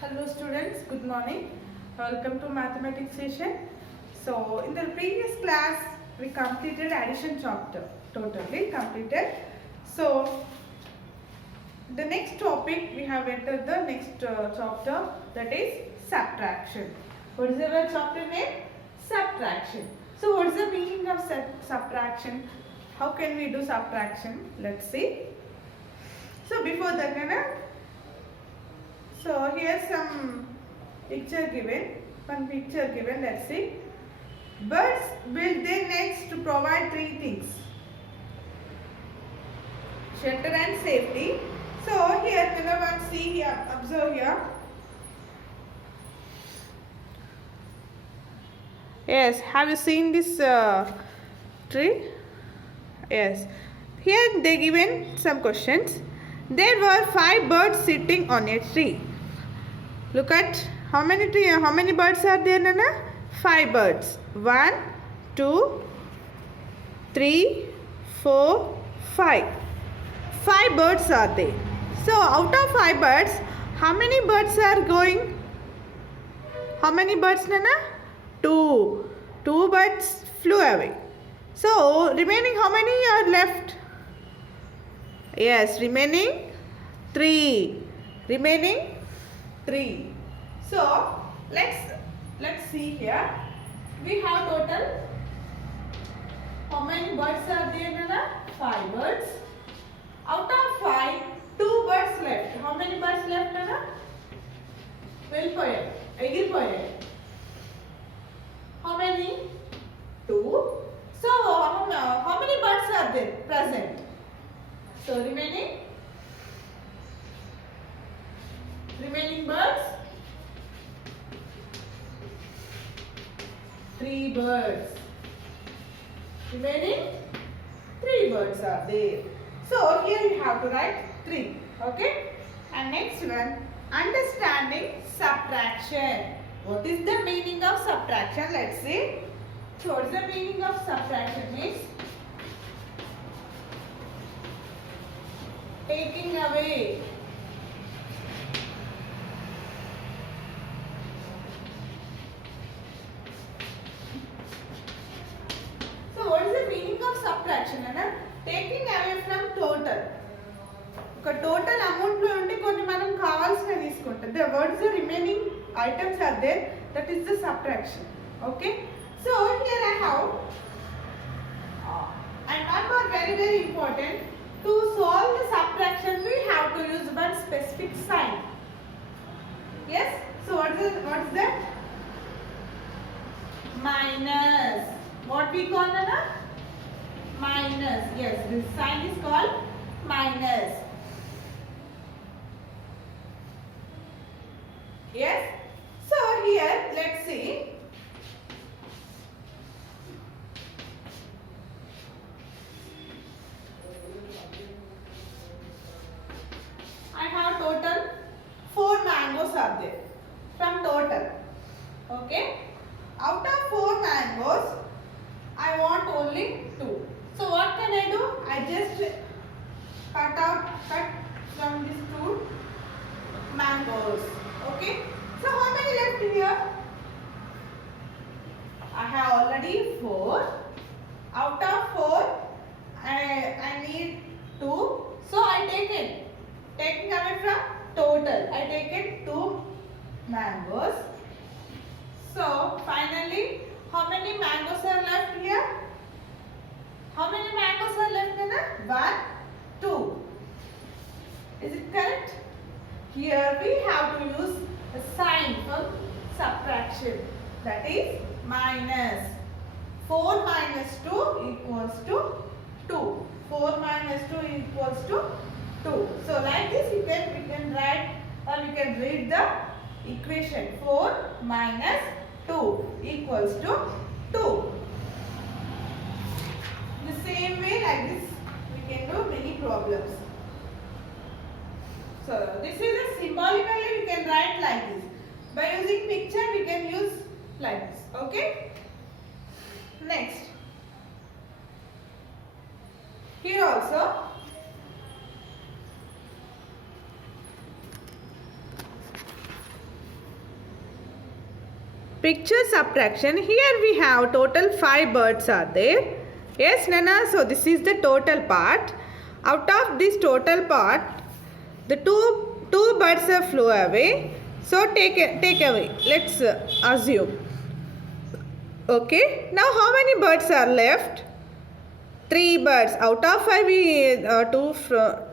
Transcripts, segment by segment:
Hello students, good morning. Welcome to mathematics session. So in the previous class we completed addition chapter, totally completed. So the next topic we have entered the next chapter, that is subtraction. What is our chapter name? Subtraction. So what is the meaning of subtraction? How can we do subtraction? Let's see. So before that, so here some picture given, one picture given, let's see. Birds build their nests to provide three things: shelter and safety. So here, one see here, observe here. Yes, have you seen this tree? Yes. Here they given some questions. There were 5 birds sitting on a tree. Look at how many birds are there, Nana? 5 birds. 1, 2, 3, 4, 5. 5 birds are there. So out of 5 birds, how many birds are going? How many birds, Nana? 2. 2 birds flew away. So remaining how many are left? Yes, remaining 3. Remaining 3. So let's see here. We have total how many birds are there, Nana? 5 birds. Out of 5, 2 birds left. How many birds left, Nana? Egiripoyaru. How many? 2. So how many birds are there present? So remaining birds, 3 birds. Remaining 3 birds are there. So here you have to write 3. Okay. And next one, understanding subtraction. What is the meaning of subtraction? Let's see. So what is the meaning of subtraction? Means taking away. So what is the meaning of subtraction, Anna? Taking away from total. Total amount lo unde konni manam kavalsina teeskuntam. What is the remaining items are there? That is the subtraction. Okay. So here I have and one more very important. To solve the subtraction, we have to use one specific sign. Yes. So what is that? Minus. What we call Nana? Minus. Yes, this sign is called minus. Yes. So here, let's see. I have total 4 mangoes are there from total. Okay. Out of 4 mangoes, I want only 2. So what can I do? I just cut from these 2 mangoes. Okay. So how many left here? I have already 4. Out of 4, I need 2. So I take it. Taking away from total, I take it 2 mangoes. So finally, how many mangoes are left here? How many mangoes are left, Nana? 1, 2. Is it correct? Here we have to use a sign for subtraction. That is minus. 4 minus 2 equals to 2. 4 minus 2 equals to 2. So like this we can write or we can read the equation. 4 minus 2 equals to 2. The same way like this we can do many problems. So this is a symbolically we can write like this. By using picture we can use like this. Okay. Next. Here also picture subtraction. Here we have total 5 birds are there. Yes, Nana. So this is the total part. Out of this total part, the two birds have flew away. So take away. Let's assume. Okay. Now how many birds are left? 3 birds. Out of 5,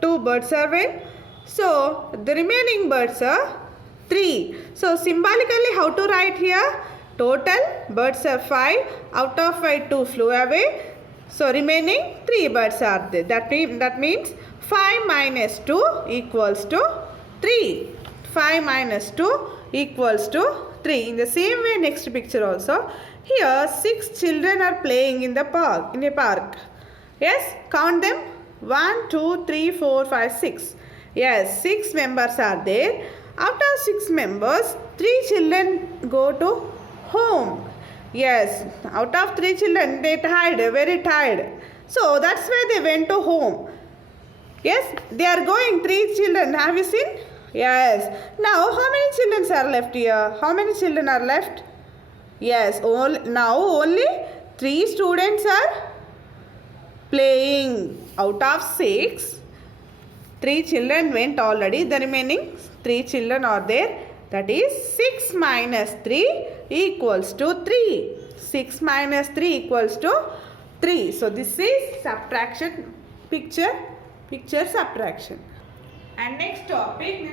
two birds are went. So the remaining birds are 3. So symbolically how to write here? Total birds are 5. Out of 5, 2 flew away. So remaining 3 birds are there. That means 5 minus 2 equals to 3. 5 minus 2 equals to 3. In the same way, next picture also. Here 6 children are playing in a park. Yes, count them. 1, 2, 3, 4, 5, 6. Yes, 6 members are there. Out of 6 members, 3 children go to home. Yes, out of 3 children, they tired, very tired. So that's why they went to home. Yes, they are going 3 children. Have you seen? Yes. Now, how many children are left here? How many children are left? Yes, now only 3 students are playing. Out of 6, 3 children went already. The remaining 3 children are there. That is 6 minus 3 equals to 3. 6 minus 3 equals to 3. So this is subtraction, picture subtraction. And next topic,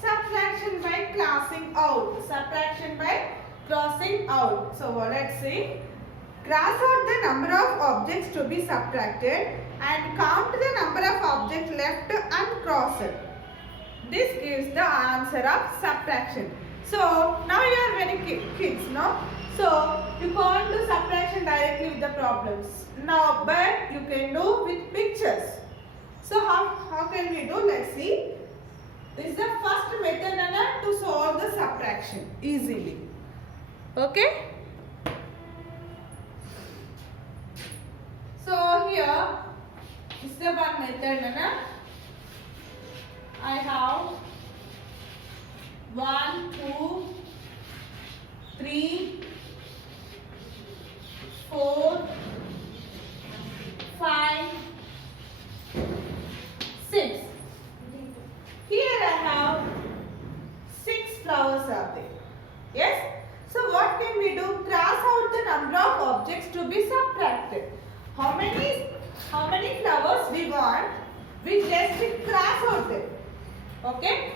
subtraction by crossing out. Subtraction by crossing out. So let's see. Cross out the number of objects to be subtracted and count the number of objects left uncrossed. This gives the answer of subtraction. So now you are very kids, no? So you can't do subtraction directly with the problems. Now, but you can do with pictures. So how can we do? Let's see. This is the first method to solve the subtraction easily. Okay? So here this is the one method. I have 1, 2, 3, 4, 5, 6. Here I have 6 flowers are there. Yes? So what can we do? Cross out the number of objects to be subtracted. How many flowers we want? We just cross out them. Okay?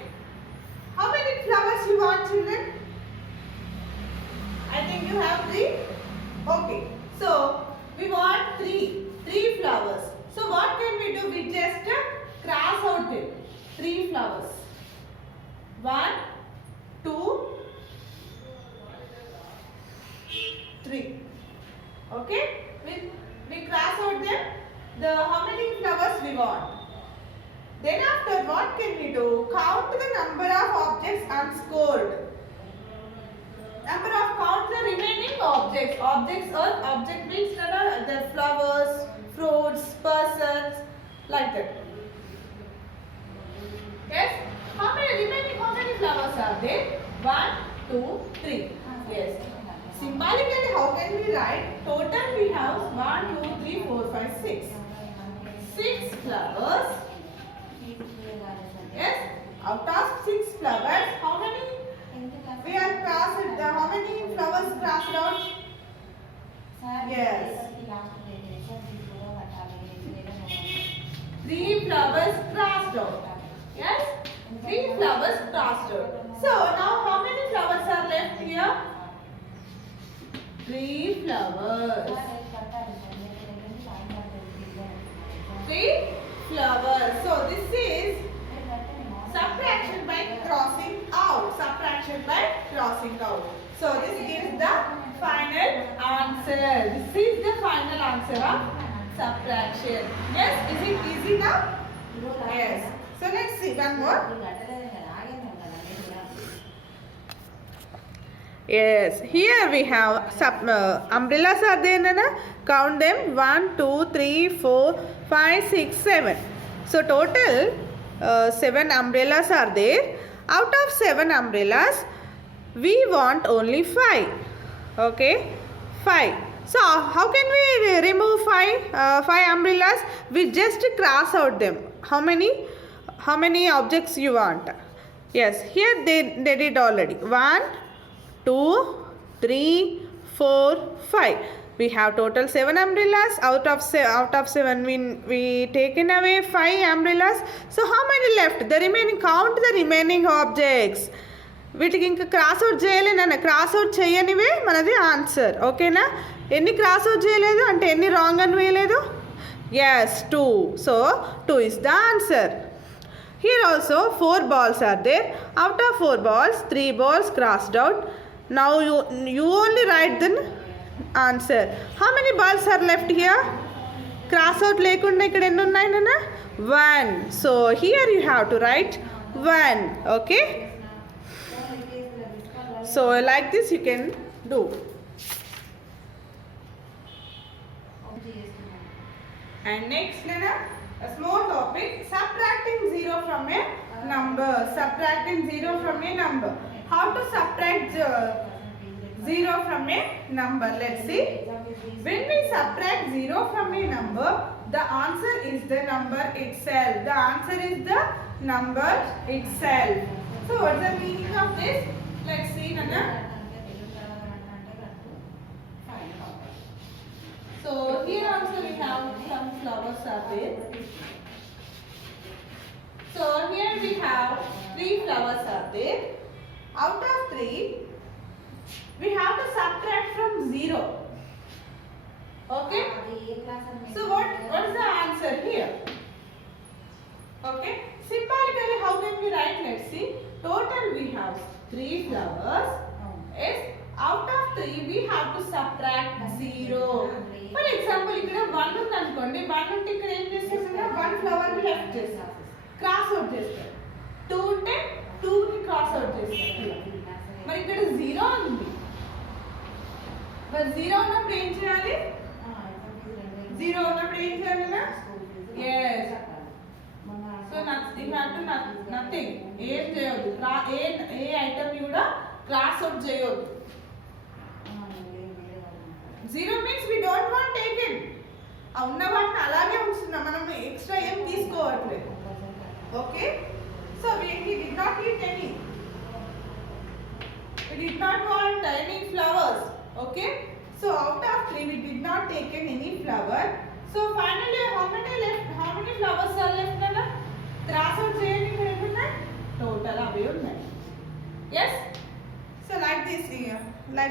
How many flowers you want, children? I think you have 3. Okay. So we want 3 flowers. So what can we do? We just cross out them. 3 flowers. 1, 2, 3. Okay? We cross out them. How many flowers we want? Then after, what can we do? Count the number of objects unscored. Count the remaining objects. Object means the flowers, fruits, persons, like that. Yes? How many flowers are there? 1, 2, 3. Yes. Symbolically, how can we write? Total we have 1, 2, 3, 4, 5, 6. 6 flowers. Yes. Out of 6 flowers, how many we are crossed? How many flowers crossed out? Yes. 3 flowers crossed out. Yes. 3 flowers crossed out. So now how many flowers are left here? 3 flowers. 3 flowers. So this is subtraction by crossing out. Subtraction by crossing out. So this gives the final answer. This is the final answer of subtraction. Yes, is it easy now? Yes. So let's see one more. Yes, here we have umbrellas are there, Nana. Count them. 1, 2, 3, 4, 5, 6, 7. So total 7 umbrellas are there. Out of 7 umbrellas, we want only 5. Okay, 5. So how can we remove 5 umbrellas? We just cross out them. How many objects you want? Yes, here they did already. 1, 2, 3, 4, 5. We have total 7 umbrellas. Out of 7 we taken away 5 umbrellas. So how many left? The remaining, count the remaining objects. వీటికి ఇంకా cross out చేయలేనన్న, cross out చేయనివే మనది answer. ఓకేనా? ఎన్ని cross out చేయలేదు అంటే ఎన్ని wrong అని వేయలేదు? Yes, 2. So 2 is the answer. Here also 4 balls are there. Out of 4 balls, 3 balls crossed out. Now you only write the answer. How many balls are left here? Cross out లేకుండా ఇక్కడ ఎన్ని ఉన్నాయి నాన్న? 1. So here you have to write 1. Okay? So like this you can do. And next Nana, a small topic, subtracting 0 from a number. Subtracting 0 from a number. How to subtract 0 from a number? Let's see. When we subtract 0 from a number, the answer is the number itself. The answer is the number itself. So what's the meaning of this? Let's see, Nana. So here also we have some flowers are there. So here we have 3 flowers are there. Out of 3, we have to subtract from 0. Okay. So what is the answer here? Okay. Symbolically, how can we write? Let's see. Total we have 3 flowers. Yes. Out of 3 we have to subtract 0. For example, ఇక్కడ 1 ఉంది అనుకోండి, 1 ఉంటే ఇక్కడ ఏం చేస్తామంటే 1 flower ని left చేస్తాం, cross out చేస్తాం. 2 ఉంటే 2 ని క్రాస్ అవుట్ చేస్తాం. మరి ఇక్కడ 0 ఉంది. మరి 0 ఉన్నప్పుడు ఏం చేయాలి? 0 ఉన్నప్పుడు ఏం చేయాలన్నా? yes. So you have to nothing. ఏం చేయొద్దు. ఏ ఐటమ్ ని కూడా క్రాస్ అవుట్ చేయొద్దు. 0 means we don't want taken. ఆ ఉన్న వాటిని అలాగే ఉంచుతున్నాం, మనం ఎక్స్ట్రా ఏం తీసుకోవట్లేదు. Okay. So we did not eat any. We did not want any flowers. Okay. So out of 3 we did not taken any flower. So finally how many left? How many flowers are left nana? Cross out చేయండి. ఇక్కడ ఎన్ని ఉన్నాయి? Total అవే ఉన్నాయి. Yes. So like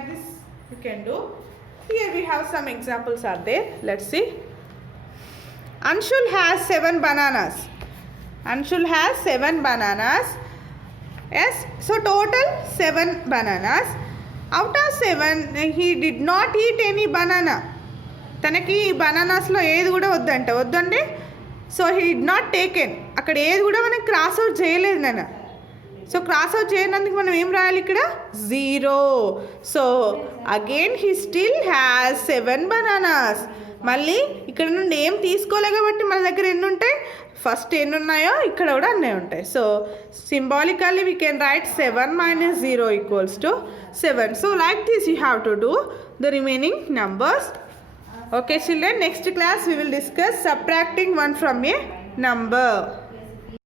this you can do. Here we have some examples are there. Let's see. Anshul has 7 bananas. Anshul has 7 bananas. Yes. So total 7 bananas. Out of 7 he did not eat any banana. తనకి బనానాస్లో ఏది కూడా వద్దండి. So he did not taken. అక్కడ ఏది కూడా మనం cross out చేయలేదు నాన్న. సో క్రాస్ అవుట్ చేయనందుకు మనం ఏం రాయాలి ఇక్కడ? 0. So again he still has 7 bananas. మళ్ళీ ఇక్కడ నుండి ఏం తీసుకోలే కాబట్టి మన దగ్గర ఎన్ని ఉంటాయి? ఫస్ట్ ఎన్ని ఉన్నాయో ఇక్కడ కూడా అన్నీ ఉంటాయి. So symbolically we can write 7 - 0 = 7. So like this you have to do the remaining numbers. Okay children, next class we will discuss subtracting 1 from a number.